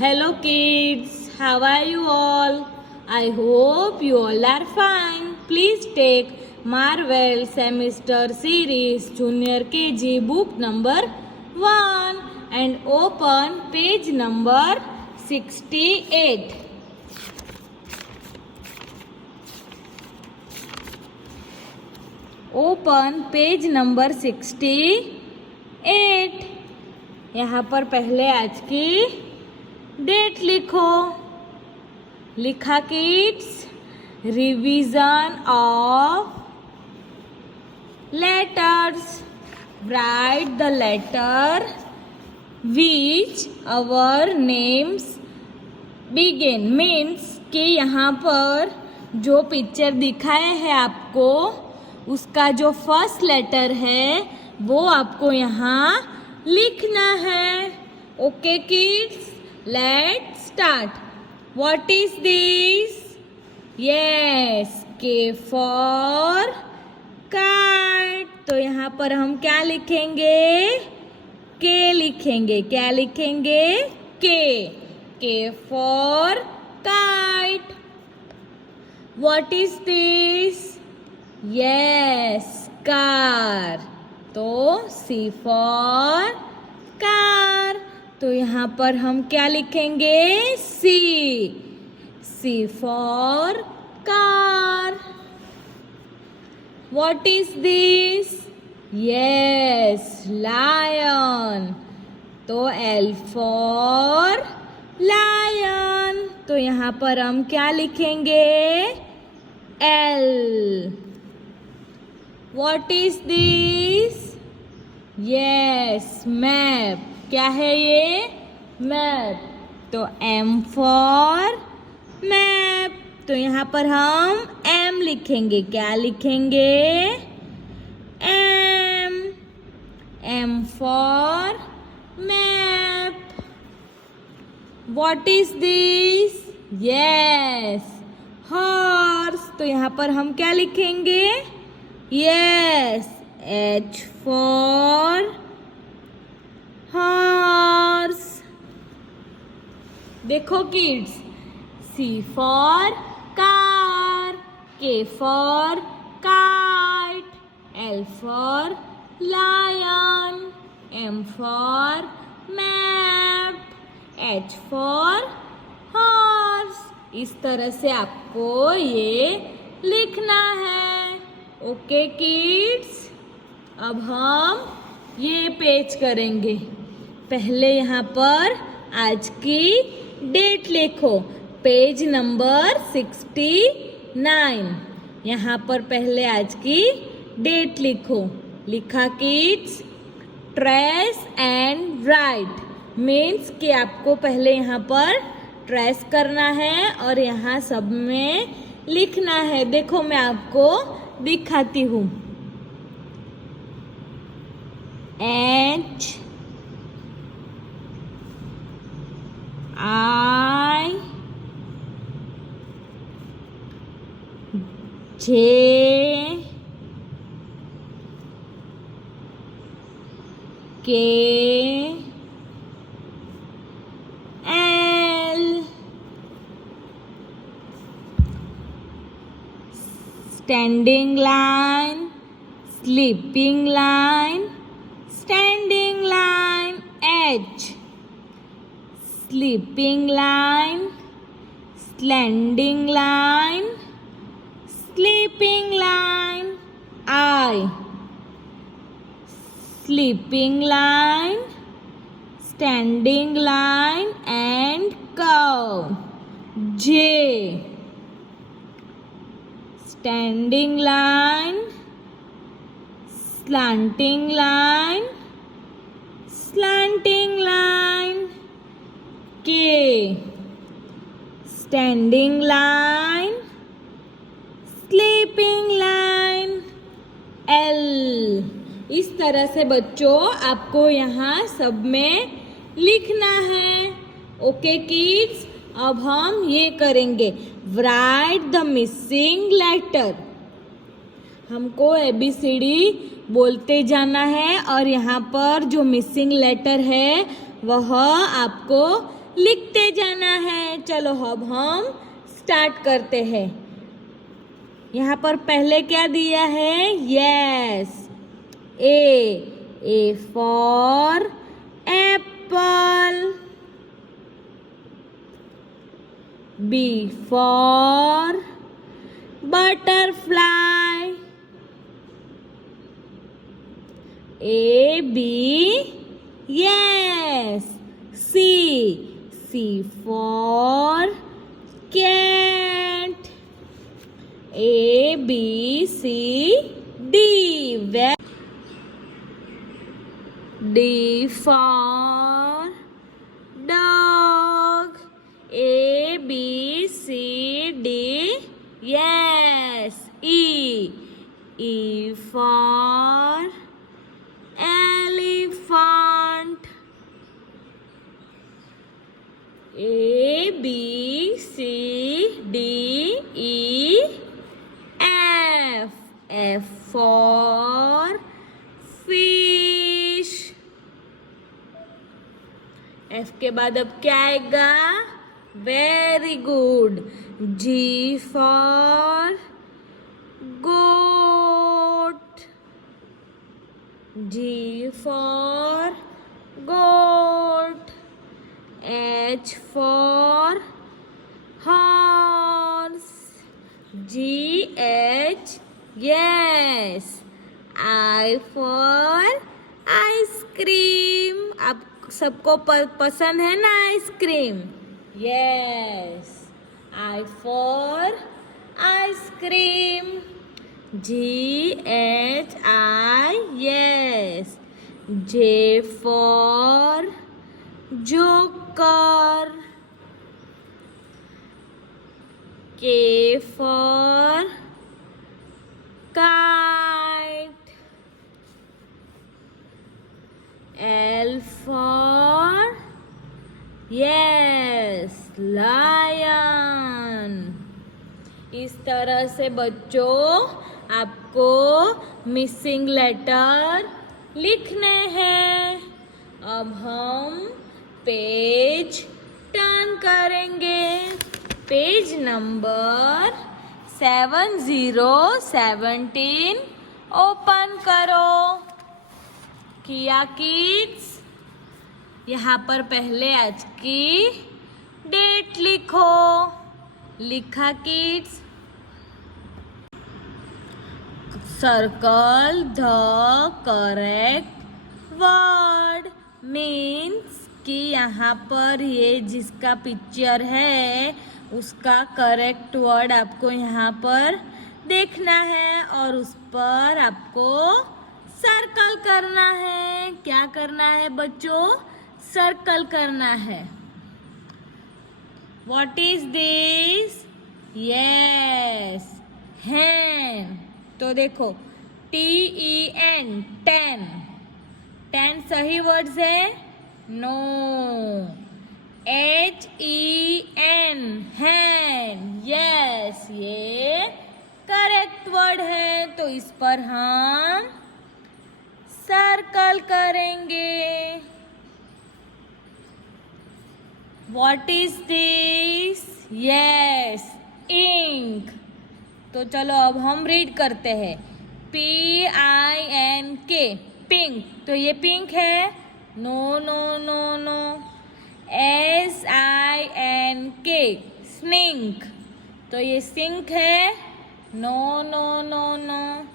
Hello kids, how are you all? I hope you all are fine. Please take Marvel Semester Series Junior KG book number 1 and open page number 68. Open page number 68। यहाँ पर पहले आज की date लिखो। लिखा kids, revision of letters. Write the letter which our names begin. Means कि यहाँ पर जो पिक्चर दिखाए है आपको, उसका जो फर्स्ट लेटर है वो आपको यहाँ लिखना है। Okay kids, let's start. What is this? Yes, के फॉर काइट। तो यहाँ पर हम क्या लिखेंगे? के लिखेंगे। क्या लिखेंगे? के for kite. What is this? Yes, car। तो C for car। तो यहाँ पर हम क्या लिखेंगे? C for car। What is this? Yes, lion। तो L for lion। तो यहाँ पर हम क्या लिखेंगे? L। What is this? Yes, map। क्या है ये? मैप। तो M for map। तो यहाँ पर हम M लिखेंगे। क्या लिखेंगे? M for map। What is this? Yes, horse। तो यहाँ पर हम क्या लिखेंगे? Yes, H for horse। देखो kids, C for car, K for kite, L for lion, M for map, H for horse। इस तरह से आपको ये लिखना है। ओके किड्स, अब हम ये पेज करेंगे। पहले यहाँ पर आज की डेट लिखो। Page number 69। यहाँ पर पहले आज की डेट लिखो। लिखा kids, trace and right. Means कि आपको पहले यहाँ पर ट्रेस करना है और यहाँ सब में लिखना है। देखो मैं आपको दिखाती हूँ। H I J K L। Standing line, sleeping line, standing line H, sleeping line, standing line, sleeping line I, sleeping line, standing line and curve J, standing line, slanting line, slanting line K, standing line, sleeping line L। इस तरह से बच्चों आपको यहाँ सब में लिखना है। ओके किड्स, अब हम ये करेंगे। Write the missing letter. हमको ABCD बोलते जाना है और यहाँ पर जो मिसिंग लेटर है वह आपको लिखते जाना है। चलो अब हम स्टार्ट करते हैं। यहाँ पर पहले क्या दिया है? Yes, A for apple, B for butterfly, A B, yes, C for cat, A B C D, D for dog, A B C D, yes, E for elephant, A B C D E F for fish, F के बाद अब क्या आएगा? Very good, G for goat, G for goat, H for horse, G H, yes, I for ice cream. आप सबको पसंद है ना ice cream? Yes, I for ice cream, G H I, yes, J for joker, K for kite, L for, yes, lion. इस तरह से बच्चों आपको मिसिंग लेटर लिखने हैं। अब हम पेज टर्न करेंगे। पेज नंबर 7017 ओपन करो। किया किड्स? यहाँ पर पहले आज की डेट लिखो। लिखा kids? Circle the correct word, means कि यहाँ पर ये जिसका पिक्चर है उसका करेक्ट वर्ड आपको यहाँ पर देखना है और उस पर आपको सर्कल करना है। क्या करना है बच्चों? सर्कल करना है। What is this? Yes, hen. तो देखो TEN, 10, 10 सही वर्ड्स है? नो। HEN, hen, यस, ये करेक्ट वर्ड है। तो इस पर हम सर्कल करेंगे। What is this? Yes, ink. तो चलो अब हम रीड करते हैं। PINK, pink. तो ये पिंक है? No no no no. SINK, sink. तो ये सिंक है? No no no no.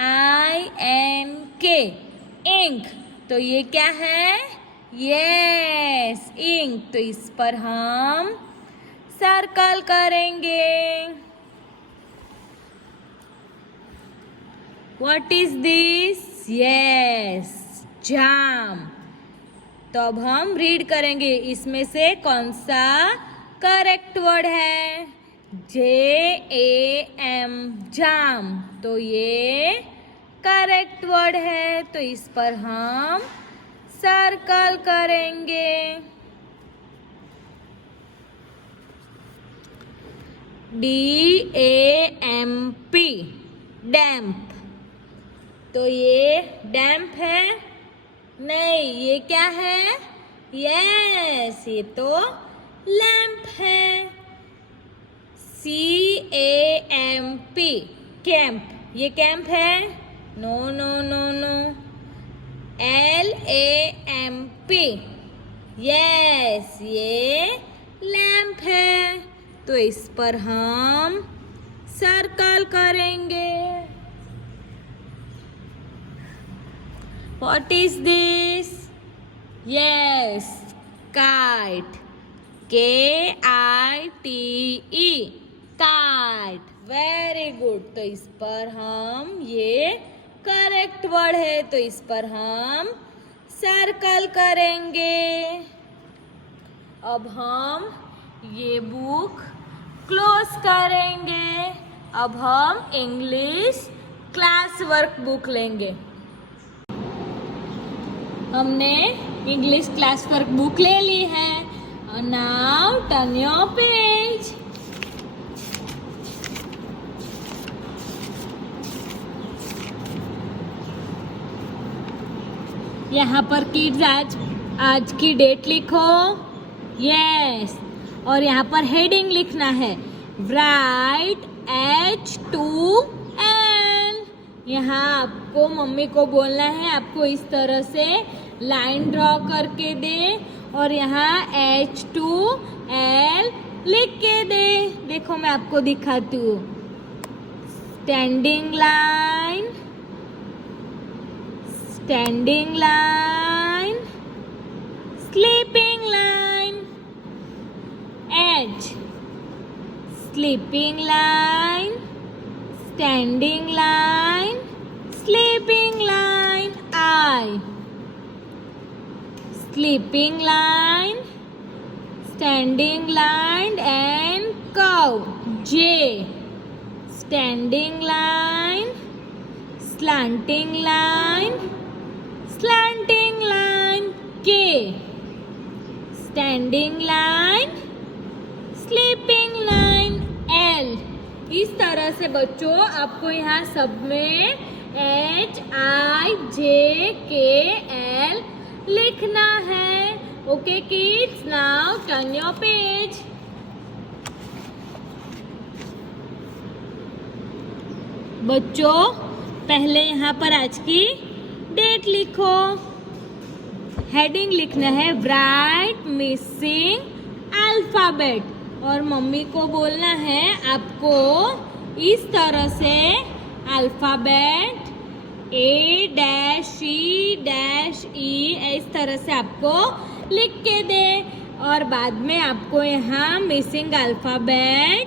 INK, ink. तो ये क्या है? Yes, ink. तो इस पर हम सर्कल करेंगे। What is this? Yes, जाम। तो अब हम रीड करेंगे इसमें से कौन सा करेक्ट वर्ड है। JAM, जाम। तो ये करेक्ट वर्ड है। तो इस पर हम सर्कल करेंगे। DAMP, डैम्प। तो ये डैम्प है? नहीं, ये क्या है? यस, ये तो लैम्प है। CAMP, कैंप, ये कैंप है? No no no no. LAMP, yes, ये लैम्प है। तो इस पर हम सर्कल करेंगे। What is this? Yes, kite. KITE, kite. Very good. तो इस पर हम, ये करेक्ट वर्ड है, तो इस पर हम सर्कल करेंगे। अब हम ये बुक क्लोज करेंगे। अब हम इंग्लिश क्लास वर्क बुक लेंगे। हमने इंग्लिश क्लास वर्क बुक ले ली है। Now turn your page. यहाँ पर किड्स आज की डेट लिखो। यस, और यहाँ पर हेडिंग लिखना है, राइट H2L। यहाँ आपको मम्मी को बोलना है आपको इस तरह से लाइन ड्रॉ करके दे और यहाँ H2L लिख के दे। देखो मैं आपको दिखाती हूँ। Standing line, standing line, sleeping line, H, sleeping line, standing line, sleeping line, I, sleeping line, standing line and curve, J, standing line, slanting line, slanting line, K, standing line, sleeping line, L। इस तरह से बच्चों आपको यहाँ सब में HIJKL लिखना है। Okay kids, now turn your page. बच्चों पहले यहाँ पर आज की डेट लिखो। हेडिंग लिखना है, राइट मिसिंग अल्फाबेट, और मम्मी को बोलना है आपको इस तरह से अल्फाबेट A-E-E इस तरह से आपको लिख के दे, और बाद में आपको यहाँ मिसिंग अल्फाबेट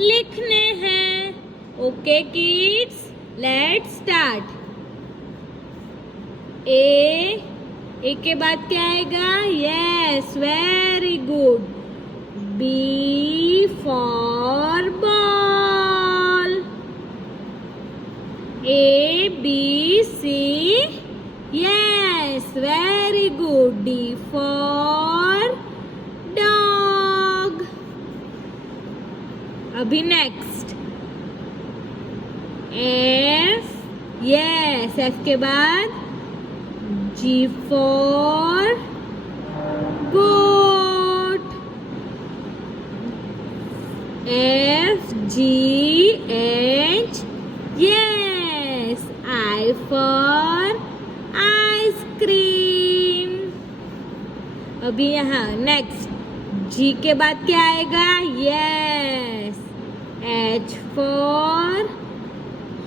लिखने हैं। Okay kids, let's start. A के बाद क्या आएगा? Yes, very good. B for ball। A, B, C, yes, very good। D for dog। अभी नेक्स्ट F, yes, F के बाद G for goat। F, G, H, yes, I for ice cream। अभी यहाँ next G के बाद क्या आएगा? Yes, H for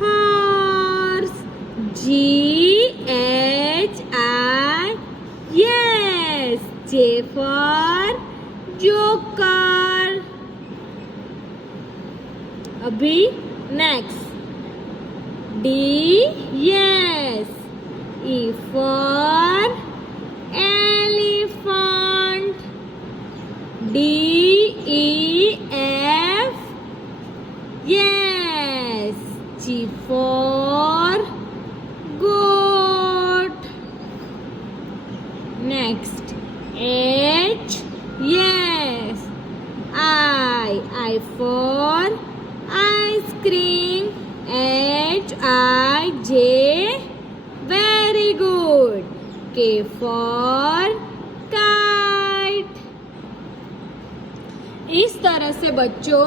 horse। G, H, I, yes, J for joker। अभी next D, yes, E for elephant। D, E, F, yes, G for goat। Next H, yes, I for ice cream। H, I, J, very good। K for car। इस तरह से बच्चों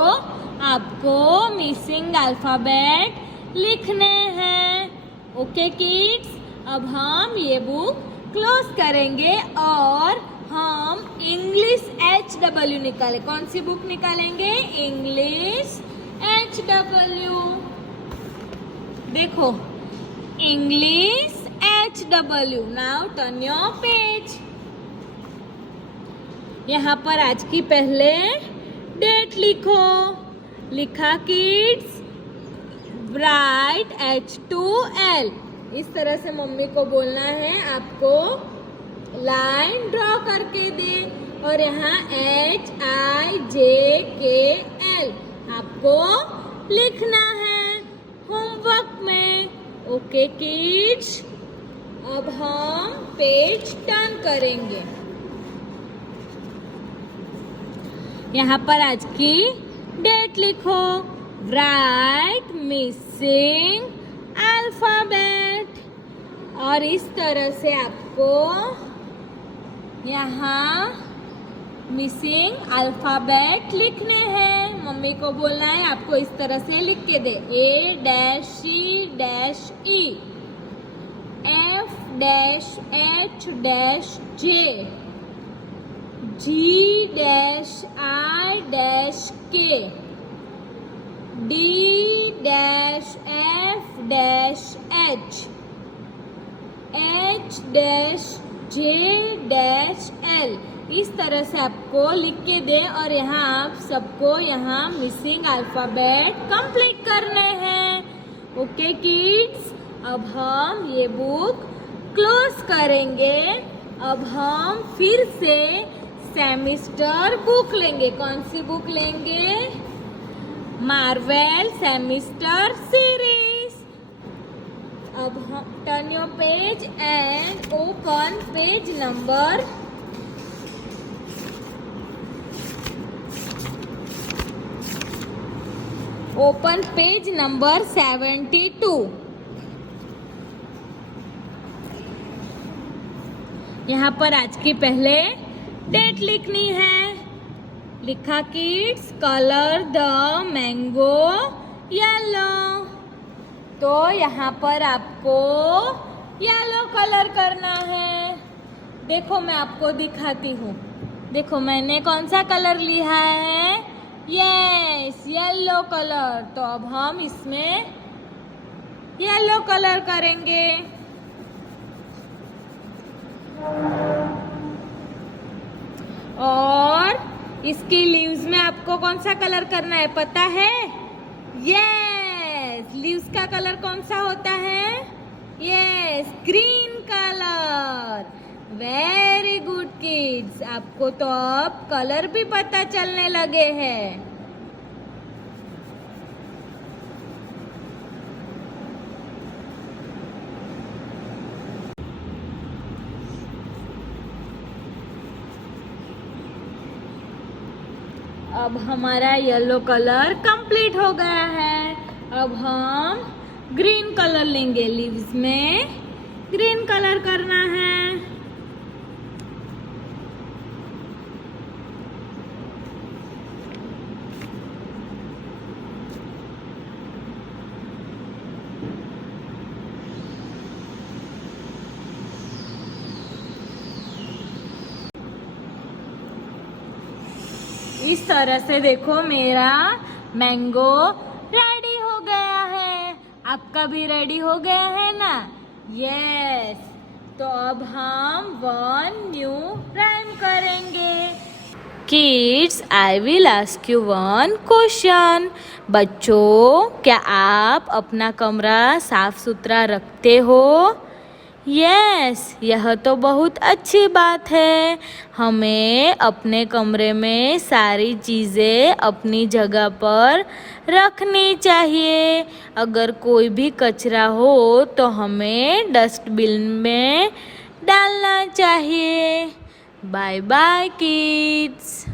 आपको missing alphabet लिखने हैं। Okay kids, अब हम ये बुक क्लोज करेंगे और हम इंग्लिश HW निकाले। कौन सी बुक निकालेंगे? English HW। देखो, English HW। Now turn your page. यहाँ पर आज की पहले डेट लिखो। लिखा किड्स? Right H2L। इस तरह से मम्मी को बोलना है, आपको लाइन ड्रॉ करके दे और यहाँ HIJKL आपको लिखना है होमवर्क में। ओके किड्स, अब हम पेज टर्न करेंगे। यहाँ पर आज की डेट लिखो। Right missing alphabet. और इस तरह से आपको यहाँ मिसिंग अल्फाबेट लिखने हैं। मम्मी को बोलना है आपको इस तरह से लिख के दे। A-C-E, F-H-J, G-I-K, D-F-H, H-J-L। इस तरह से आपको लिख के दे और यहाँ आप सबको यहाँ मिसिंग अल्फाबेट कंप्लीट करने हैं। ओके किड्स, अब हम ये बुक क्लोज करेंगे। अब हम फिर से सेमिस्टर बुक लेंगे। कौन सी बुक लेंगे? Marvel semester series. अब हम turn your page and open page number 72। यहाँ पर आज की पहले डेट लिखनी है। लिखा kids? Colour the mango yellow. तो यहाँ पर आपको येलो कलर करना है। देखो, मैं आपको दिखाती हूँ। देखो, मैंने कौन सा कलर लिया है? Yes, yellow colour. तो अब हम इसमें येलो कलर करेंगे। और इसकी लीव्स में आपको कौन सा कलर करना है पता है? यस, लीव्स का कलर कौन सा होता है? Yes, green colour. Very good kids, आपको तो अब कलर भी पता चलने लगे हैं। अब हमारा येलो कलर कंप्लीट हो गया है। अब हम ग्रीन कलर लेंगे। लीव्स में ग्रीन कलर करना है। इस तरह से देखो, मेरा मैंगो रेडी हो गया है। आपका भी रेडी हो गया है ना? यस। तो अब हम वन न्यू राइम करेंगे। Kids, I will ask you one question. बच्चों, क्या आप अपना कमरा साफ सुथरा रखते हो? यस, यह तो बहुत अच्छी बात है। हमें अपने कमरे में सारी चीज़ें अपनी जगह पर रखनी चाहिए। अगर कोई भी कचरा हो तो हमें डस्टबिन में डालना चाहिए। Bye bye kids.